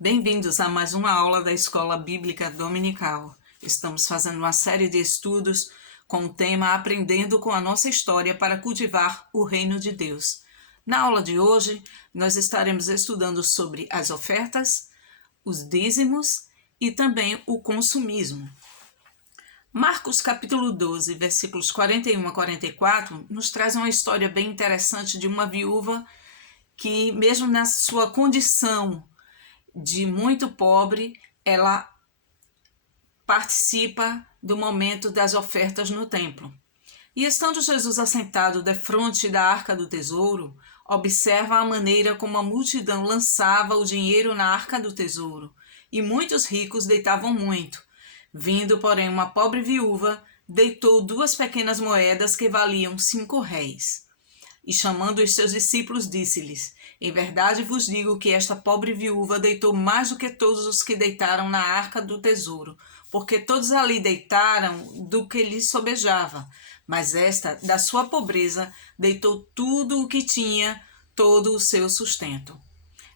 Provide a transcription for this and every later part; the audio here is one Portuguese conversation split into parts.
Bem-vindos a mais uma aula da Escola Bíblica Dominical. Estamos fazendo uma série de estudos com o tema Aprendendo com a Nossa História para Cultivar o Reino de Deus. Na aula de hoje, nós estaremos estudando sobre as ofertas, os dízimos e também o consumismo. Marcos capítulo 12, versículos 41 a 44, nos traz uma história bem interessante de uma viúva que, mesmo na sua condição de muito pobre, ela participa do momento das ofertas no templo. E estando Jesus assentado defronte da arca do tesouro, observa a maneira como a multidão lançava o dinheiro na arca do tesouro, e muitos ricos deitavam muito. Vindo, porém, uma pobre viúva, deitou 2 pequenas moedas que valiam 5 réis. E chamando os seus discípulos, disse-lhes: Em verdade vos digo que esta pobre viúva deitou mais do que todos os que deitaram na arca do tesouro, porque todos ali deitaram do que lhes sobejava, mas esta, da sua pobreza, deitou tudo o que tinha, todo o seu sustento.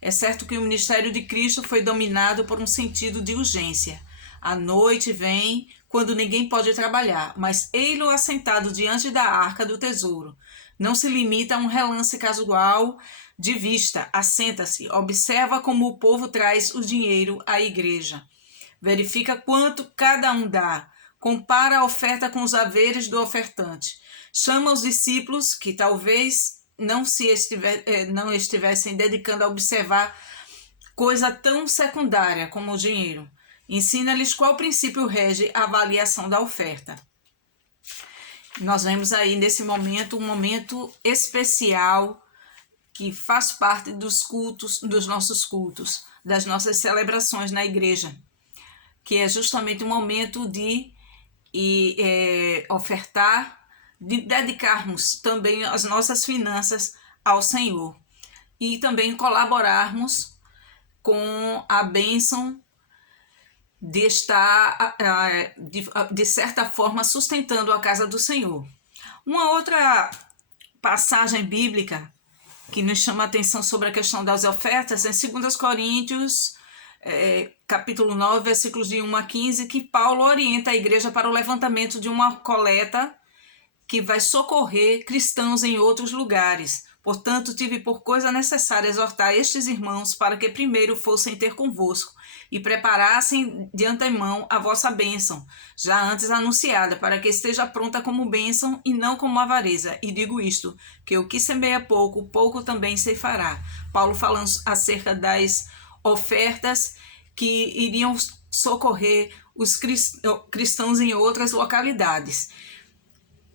É certo que o ministério de Cristo foi dominado por um sentido de urgência. A noite vem quando ninguém pode trabalhar, mas ei-lo assentado diante da arca do tesouro. Não se limita a um relance casual de vista, assenta-se, observa como o povo traz o dinheiro à igreja. Verifica quanto cada um dá, compara a oferta com os haveres do ofertante. Chama os discípulos, que talvez não estivessem dedicando a observar coisa tão secundária como o dinheiro. Ensina-lhes qual princípio rege a avaliação da oferta. Nós vemos aí nesse momento um momento especial que faz parte dos cultos, dos nossos cultos, das nossas celebrações na igreja, que é justamente o momento de ofertar, de dedicarmos também as nossas finanças ao Senhor e também colaborarmos com a bênção de estar, de certa forma, sustentando a casa do Senhor. Uma outra passagem bíblica que nos chama a atenção sobre a questão das ofertas é em 2 Coríntios, capítulo 9, versículos de 1 a 15, que Paulo orienta a igreja para o levantamento de uma coleta que vai socorrer cristãos em outros lugares. Portanto, tive por coisa necessária exortar estes irmãos para que primeiro fossem ter convosco e preparassem de antemão a vossa bênção, já antes anunciada, para que esteja pronta como bênção e não como avareza. E digo isto, que o que semeia pouco, pouco também ceifará. Paulo falando acerca das ofertas que iriam socorrer os cristãos em outras localidades.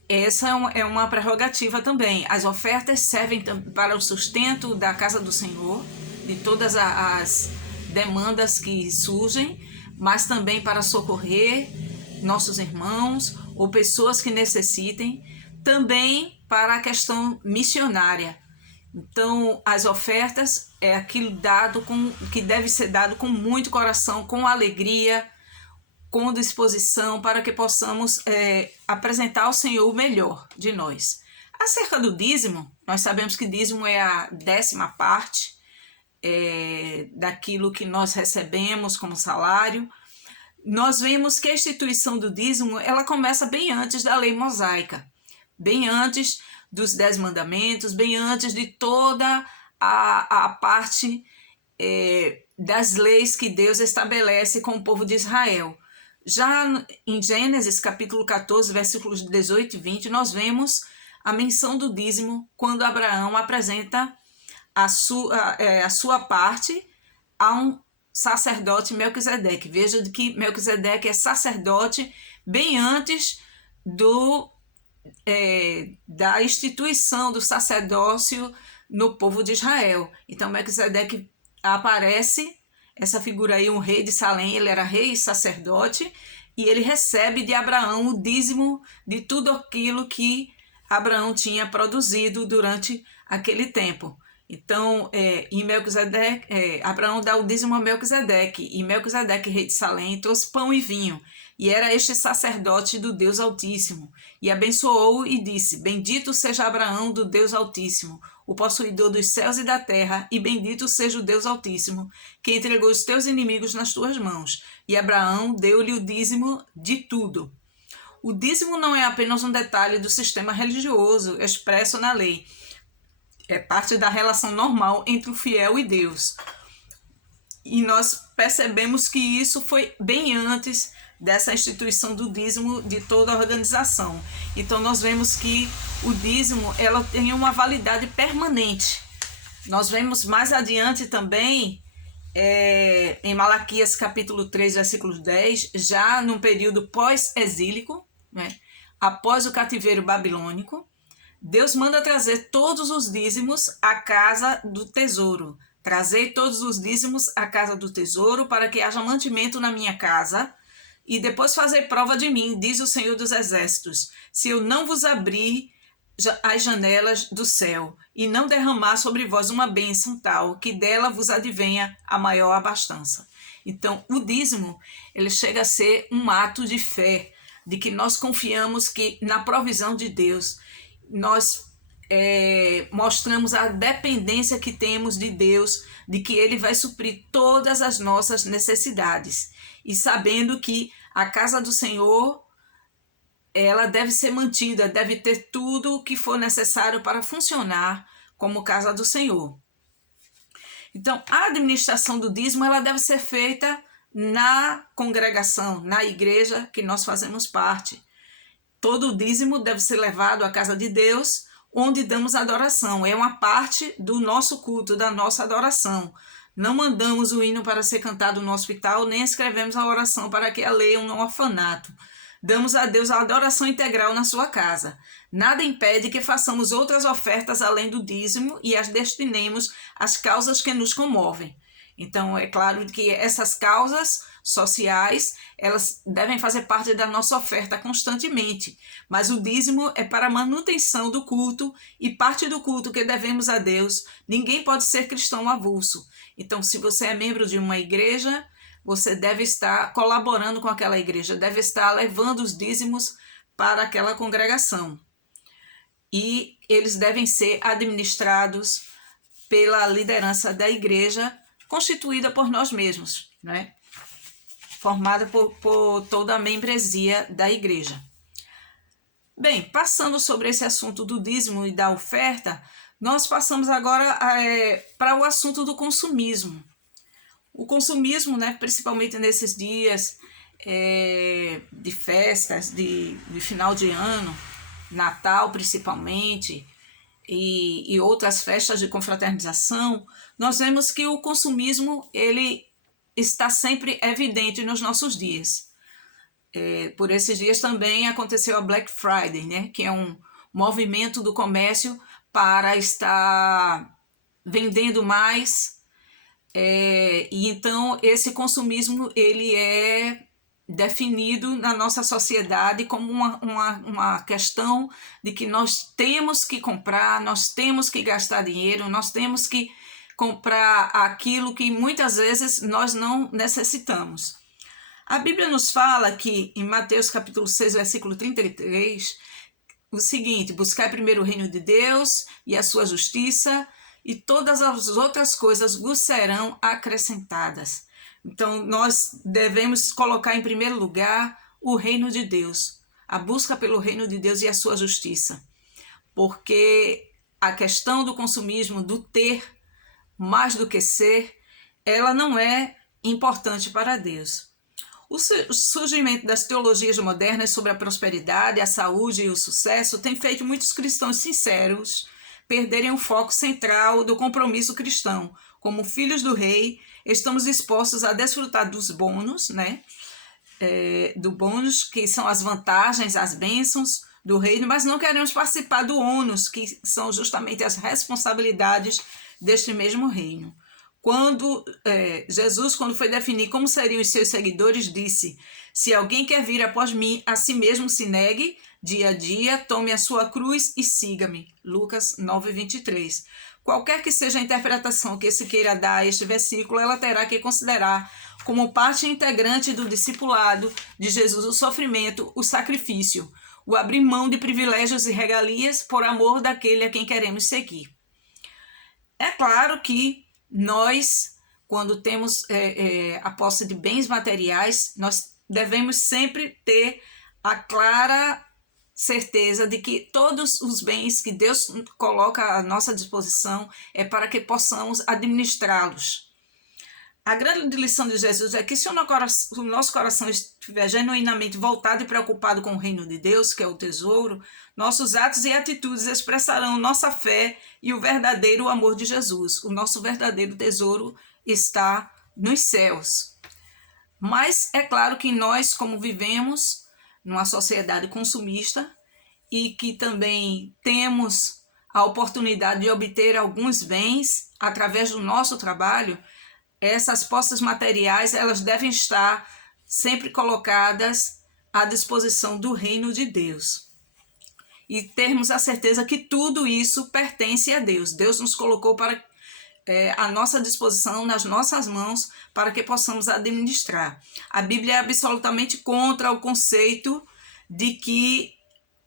Essa é uma prerrogativa também. As ofertas servem para o sustento da casa do Senhor, de todas as demandas que surgem, mas também para socorrer nossos irmãos ou pessoas que necessitem, também para a questão missionária. Então, as ofertas é aquilo que deve ser dado com muito coração, com alegria, com disposição, para que possamos apresentar ao Senhor o melhor de nós. Acerca do dízimo, nós sabemos que dízimo é a 10ª parte daquilo que nós recebemos como salário. Nós vemos que a instituição do dízimo, ela começa bem antes da lei mosaica, bem antes dos 10 mandamentos, bem antes de toda a parte das leis que Deus estabelece com o povo de Israel. Já em Gênesis, capítulo 14, versículos 18 e 20, nós vemos a menção do dízimo quando Abraão apresenta a sua parte a um sacerdote Melquisedeque. Veja que Melquisedeque é sacerdote bem antes da instituição do sacerdócio no povo de Israel. Então, Melquisedeque aparece, essa figura aí, um rei de Salém, ele era rei e sacerdote, e ele recebe de Abraão o dízimo de tudo aquilo que Abraão tinha produzido durante aquele tempo. Então, Abraão dá o dízimo a Melquisedeque, e Melquisedeque, rei de Salém, trouxe pão e vinho, e era este sacerdote do Deus Altíssimo, e abençoou e disse: Bendito seja Abraão do Deus Altíssimo, o possuidor dos céus e da terra, e bendito seja o Deus Altíssimo, que entregou os teus inimigos nas tuas mãos. E Abraão deu-lhe o dízimo de tudo. O dízimo não é apenas um detalhe do sistema religioso expresso na lei. É parte da relação normal entre o fiel e Deus. E nós percebemos que isso foi bem antes dessa instituição do dízimo de toda a organização. Então nós vemos que o dízimo ela tem uma validade permanente. Nós vemos mais adiante também, em Malaquias capítulo 3, versículo 10, já num período pós-exílico, né, após o cativeiro babilônico, Deus manda trazer todos os dízimos à casa do tesouro. Trazei todos os dízimos à casa do tesouro, para que haja mantimento na minha casa, e depois fazei prova de mim, diz o Senhor dos Exércitos, se eu não vos abrir as janelas do céu, e não derramar sobre vós uma bênção tal, que dela vos advenha a maior abastança. Então, o dízimo, ele chega a ser um ato de fé, de que nós confiamos que na provisão de Deus, nós mostramos a dependência que temos de Deus, de que Ele vai suprir todas as nossas necessidades. E sabendo que a casa do Senhor, ela deve ser mantida, deve ter tudo o que for necessário para funcionar como casa do Senhor. Então, a administração do dízimo, ela deve ser feita na congregação, na igreja que nós fazemos parte. Todo o dízimo deve ser levado à casa de Deus, onde damos adoração. É uma parte do nosso culto, da nossa adoração. Não mandamos o hino para ser cantado no hospital, nem escrevemos a oração para que a leiam no orfanato. Damos a Deus a adoração integral na sua casa. Nada impede que façamos outras ofertas além do dízimo e as destinemos às causas que nos comovem. Então, é claro que essas causas sociais, elas devem fazer parte da nossa oferta constantemente, mas o dízimo é para a manutenção do culto e parte do culto que devemos a Deus. Ninguém pode ser cristão avulso. Então, se você é membro de uma igreja, você deve estar colaborando com aquela igreja, deve estar levando os dízimos para aquela congregação. E eles devem ser administrados pela liderança da igreja, constituída por nós mesmos, né? Formada por toda a membresia da igreja. Bem, passando sobre esse assunto do dízimo e da oferta, nós passamos agora para o assunto do consumismo. O consumismo, né, principalmente nesses dias de festas, de final de ano, Natal principalmente, e outras festas de confraternização, nós vemos que o consumismo ele está sempre evidente nos nossos dias. Por esses dias também aconteceu a Black Friday, né, que é um movimento do comércio para estar vendendo mais. E então esse consumismo ele é definido na nossa sociedade como uma questão de que nós temos que comprar, nós temos que gastar dinheiro, nós temos que comprar aquilo que muitas vezes nós não necessitamos. A Bíblia nos fala que em Mateus capítulo 6, versículo 33, o seguinte: buscai primeiro o reino de Deus e a sua justiça, e todas as outras coisas vos serão acrescentadas. Então, nós devemos colocar em primeiro lugar o reino de Deus, a busca pelo reino de Deus e a sua justiça. Porque a questão do consumismo, do ter mais do que ser, ela não é importante para Deus. O surgimento das teologias modernas sobre a prosperidade, a saúde e o sucesso tem feito muitos cristãos sinceros perderem o foco central do compromisso cristão. Como filhos do rei, estamos dispostos a desfrutar dos bônus, né? Do bônus, que são as vantagens, as bênçãos do reino, mas não queremos participar do ônus, que são justamente as responsabilidades deste mesmo reino. Jesus, quando foi definir como seriam os seus seguidores, disse: se alguém quer vir após mim, a si mesmo se negue, dia a dia, tome a sua cruz e siga-me. Lucas 9:23. Qualquer que seja a interpretação que se queira dar a este versículo, ela terá que considerar como parte integrante do discipulado de Jesus o sofrimento, o sacrifício, o abrir mão de privilégios e regalias por amor daquele a quem queremos seguir. É claro que nós, quando temos a posse de bens materiais, nós devemos sempre ter a clara certeza de que todos os bens que Deus coloca à nossa disposição é para que possamos administrá-los. A grande lição de Jesus é que se o nosso coração estiver genuinamente voltado e preocupado com o reino de Deus, que é o tesouro, nossos atos e atitudes expressarão nossa fé e o verdadeiro amor de Jesus. O nosso verdadeiro tesouro está nos céus. Mas é claro que nós, como vivemos numa sociedade consumista e que também temos a oportunidade de obter alguns bens através do nosso trabalho, essas posses materiais elas devem estar sempre colocadas à disposição do reino de Deus. E termos a certeza que tudo isso pertence a Deus. Deus nos colocou para à nossa disposição, nas nossas mãos, para que possamos administrar. A Bíblia é absolutamente contra o conceito de que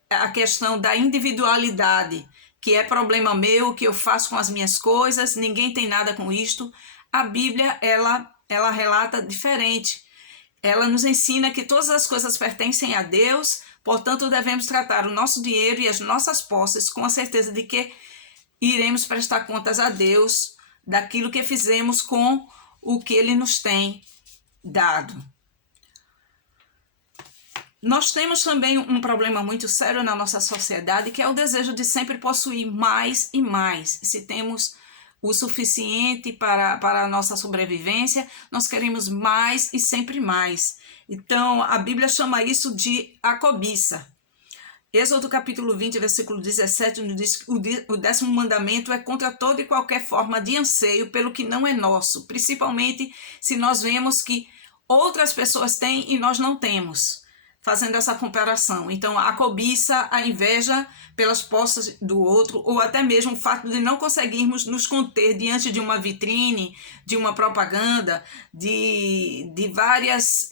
a questão da individualidade, que é problema meu, o que eu faço com as minhas coisas, ninguém tem nada com isto. A Bíblia, ela relata diferente. Ela nos ensina que todas as coisas pertencem a Deus, portanto, devemos tratar o nosso dinheiro e as nossas posses com a certeza de que iremos prestar contas a Deus daquilo que fizemos com o que Ele nos tem dado. Nós temos também um problema muito sério na nossa sociedade, que é o desejo de sempre possuir mais e mais. Se temos o suficiente para a nossa sobrevivência, nós queremos mais e sempre mais. Então, a Bíblia chama isso de a cobiça. Êxodo capítulo 20, versículo 17, nos diz que o 10º mandamento é contra toda e qualquer forma de anseio pelo que não é nosso, principalmente se nós vemos que outras pessoas têm e nós não temos, fazendo essa comparação. Então, a cobiça, a inveja pelas posses do outro, ou até mesmo o fato de não conseguirmos nos conter diante de uma vitrine, de uma propaganda, de várias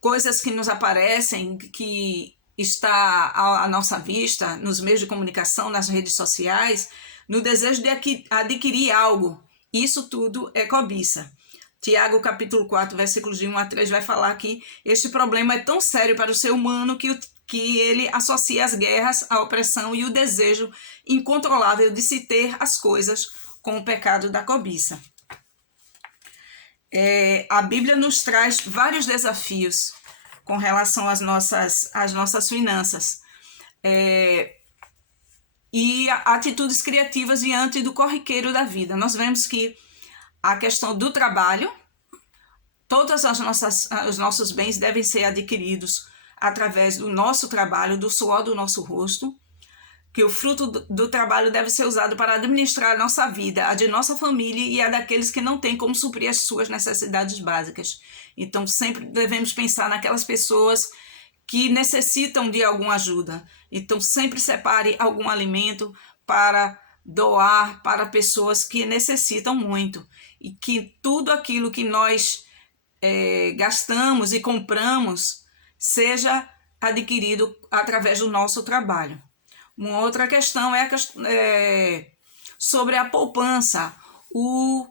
coisas que nos aparecem, que está à nossa vista nos meios de comunicação, nas redes sociais, no desejo de adquirir algo. Isso tudo é cobiça. Tiago, capítulo 4, versículos de 1 a 3, vai falar que este problema é tão sério para o ser humano que ele associa as guerras, a opressão e o desejo incontrolável de se ter as coisas com o pecado da cobiça. A Bíblia nos traz vários desafios com relação às nossas finanças e atitudes criativas diante do corriqueiro da vida. Nós vemos que a questão do trabalho, todos os nossos bens devem ser adquiridos através do nosso trabalho, do suor do nosso rosto, que o fruto do trabalho deve ser usado para administrar a nossa vida, a de nossa família e a daqueles que não têm como suprir as suas necessidades básicas. Então, sempre devemos pensar naquelas pessoas que necessitam de alguma ajuda. Então, sempre separe algum alimento para doar para pessoas que necessitam muito. E que tudo aquilo que nós gastamos e compramos seja adquirido através do nosso trabalho. Uma outra questão é sobre a poupança, o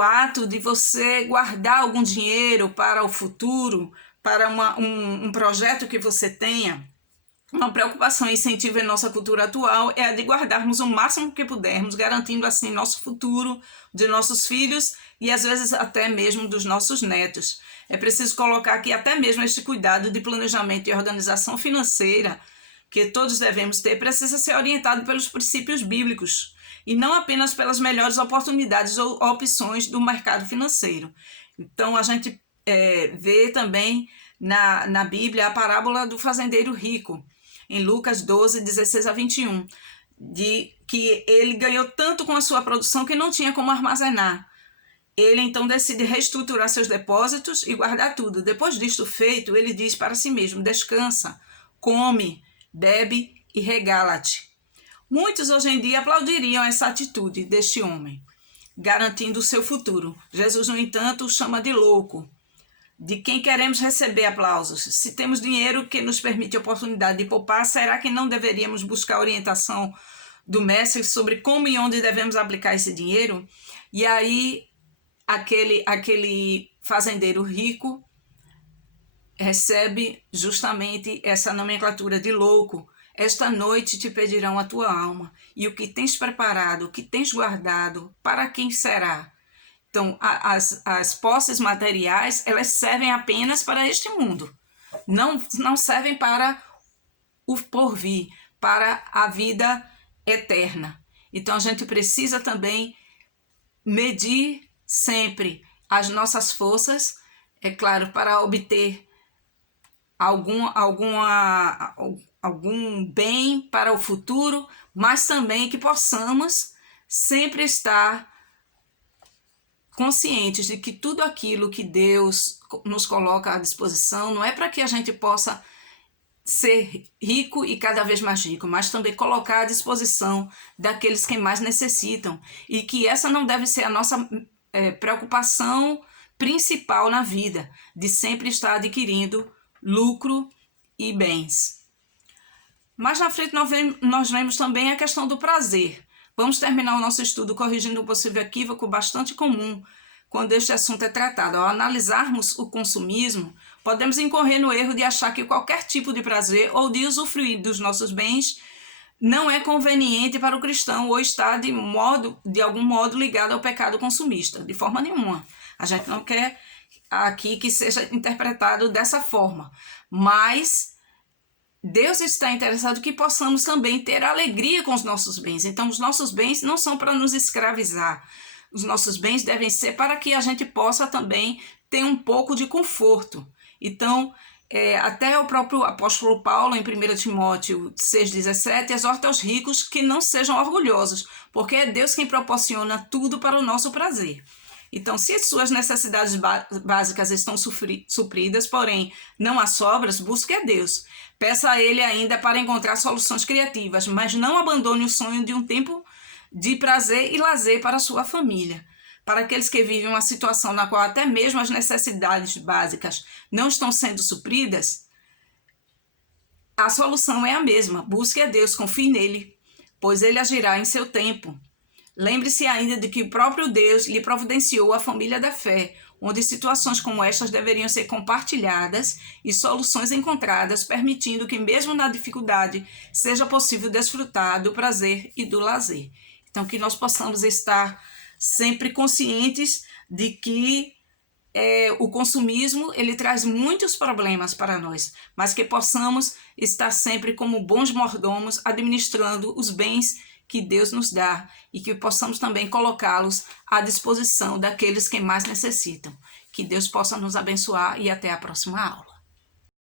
ato de você guardar algum dinheiro para o futuro, para um projeto que você tenha. Uma preocupação e incentivo em nossa cultura atual é a de guardarmos o máximo que pudermos, garantindo assim nosso futuro, de nossos filhos e às vezes até mesmo dos nossos netos. É preciso colocar aqui até mesmo este cuidado de planejamento e organização financeira que todos devemos ter, precisa ser orientado pelos princípios bíblicos e não apenas pelas melhores oportunidades ou opções do mercado financeiro. Então, a gente vê também na Bíblia a parábola do fazendeiro rico, em Lucas 12, 16 a 21, de que ele ganhou tanto com a sua produção que não tinha como armazenar. Ele então decide reestruturar seus depósitos e guardar tudo. Depois disto feito, ele diz para si mesmo: descansa, come, bebe e regala-te. Muitos hoje em dia aplaudiriam essa atitude deste homem, garantindo o seu futuro. Jesus, no entanto, o chama de louco. De quem queremos receber aplausos? Se temos dinheiro que nos permite a oportunidade de poupar, será que não deveríamos buscar orientação do mestre sobre como e onde devemos aplicar esse dinheiro. E aí aquele fazendeiro rico recebe justamente essa nomenclatura de louco. Esta noite te pedirão a tua alma, e o que tens preparado, o que tens guardado, para quem será? Então, as posses materiais, elas servem apenas para este mundo, não servem para o porvir, para a vida eterna. Então, a gente precisa também medir sempre as nossas forças, é claro, para obter algum bem para o futuro, mas também que possamos sempre estar conscientes de que tudo aquilo que Deus nos coloca à disposição não é para que a gente possa ser rico e cada vez mais rico, mas também colocar à disposição daqueles que mais necessitam, e que essa não deve ser a nossa preocupação principal na vida, de sempre estar adquirindo lucro e bens. Mais na frente nós vemos também a questão do prazer. Vamos terminar o nosso estudo corrigindo um possível equívoco bastante comum quando este assunto é tratado. Ao analisarmos o consumismo, podemos incorrer no erro de achar que qualquer tipo de prazer ou de usufruir dos nossos bens não é conveniente para o cristão ou está de algum modo ligado ao pecado consumista. De forma nenhuma. A gente não quer aqui que seja interpretado dessa forma, mas Deus está interessado que possamos também ter alegria com os nossos bens. Então, os nossos bens não são para nos escravizar. Os nossos bens devem ser para que a gente possa também ter um pouco de conforto. Então, até o próprio apóstolo Paulo, em 1 Timóteo 6,17, exorta aos ricos que não sejam orgulhosos, porque é Deus quem proporciona tudo para o nosso prazer. Então, se as suas necessidades básicas estão supridas, porém não há sobras, busque a Deus. Peça a Ele ainda para encontrar soluções criativas, mas não abandone o sonho de um tempo de prazer e lazer para a sua família. Para aqueles que vivem uma situação na qual até mesmo as necessidades básicas não estão sendo supridas, a solução é a mesma. Busque a Deus, confie nele, pois Ele agirá em seu tempo. Lembre-se ainda de que o próprio Deus lhe providenciou a família da fé, onde situações como estas deveriam ser compartilhadas e soluções encontradas, permitindo que mesmo na dificuldade seja possível desfrutar do prazer e do lazer. Então, que nós possamos estar sempre conscientes de que o consumismo ele traz muitos problemas para nós, mas que possamos estar sempre como bons mordomos administrando os bens que Deus nos dá e que possamos também colocá-los à disposição daqueles que mais necessitam. Que Deus possa nos abençoar e até a próxima aula.